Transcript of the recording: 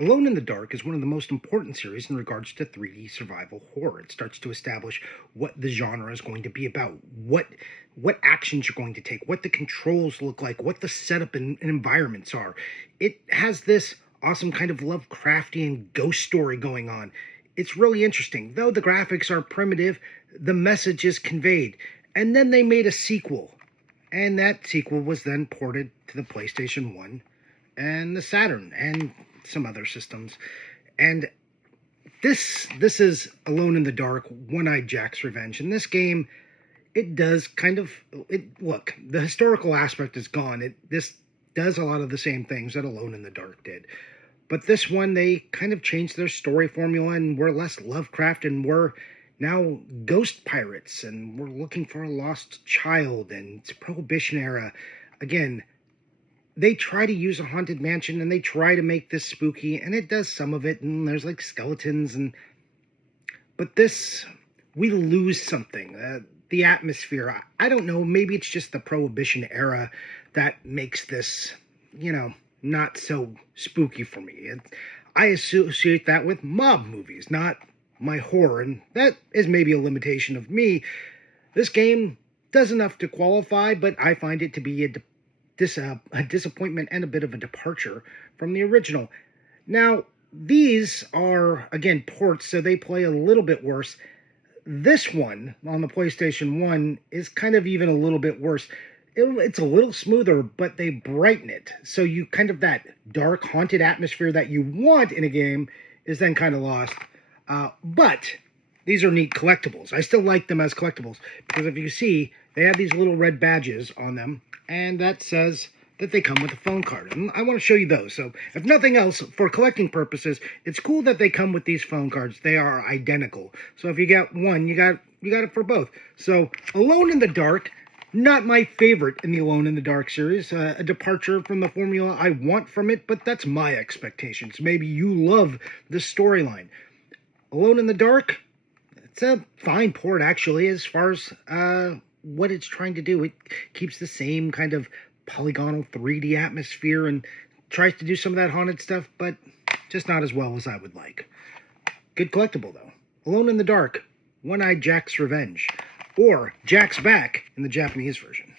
Alone in the Dark is one of the most important series in regards to 3D survival horror. It starts to establish what the genre is going to be about, what actions you're going to take, what the controls look like, what the setup and environments are. It has this awesome kind of Lovecraftian ghost story going on. It's really interesting. Though the graphics are primitive, the message is conveyed. And then they made a sequel. And that sequel was then ported to the PlayStation 1 and the Saturn and some other systems. And this is Alone in the Dark, One-Eyed Jack's Revenge. And this game, it does look, the historical aspect is gone. This does a lot of the same things that Alone in the Dark did. But this one, they kind of changed their story formula, and we're less Lovecraft, and we're now ghost pirates, and we're looking for a lost child, and it's Prohibition era. Again, they try to use a haunted mansion, and they try to make this spooky, and it does some of it, and there's like skeletons, but this, we lose something. The atmosphere, I don't know, maybe it's just the Prohibition era that makes this, not so spooky for me. I associate that with mob movies, not my horror, and that is maybe a limitation of me. This game does enough to qualify, but I find it to be a disappointment and a bit of a departure from the original. Now, these are, again, ports, so they play a little bit worse. This one, on the PlayStation 1, is kind of even a little bit worse. It's a little smoother, but they brighten it. So you kind of, that dark, haunted atmosphere that you want in a game is then kind of lost. But these are neat collectibles. I still like them as collectibles, because if you see, they have these little red badges on them, and that says that they come with a phone card. And I want to show you those. So if nothing else, for collecting purposes, it's cool that they come with these phone cards. They are identical. So if you got one, you got it for both. So Alone in the Dark, not my favorite in the Alone in the Dark series. A departure from the formula I want from it, but that's my expectations. Maybe you love the storyline. Alone in the Dark, it's a fine port, actually, as far as what it's trying to do. It keeps the same kind of polygonal 3D atmosphere and tries to do some of that haunted stuff, but just not as well as I would like. Good collectible, though. Alone in the Dark, One-Eyed Jack's Revenge, or Jack's Back in the Japanese version.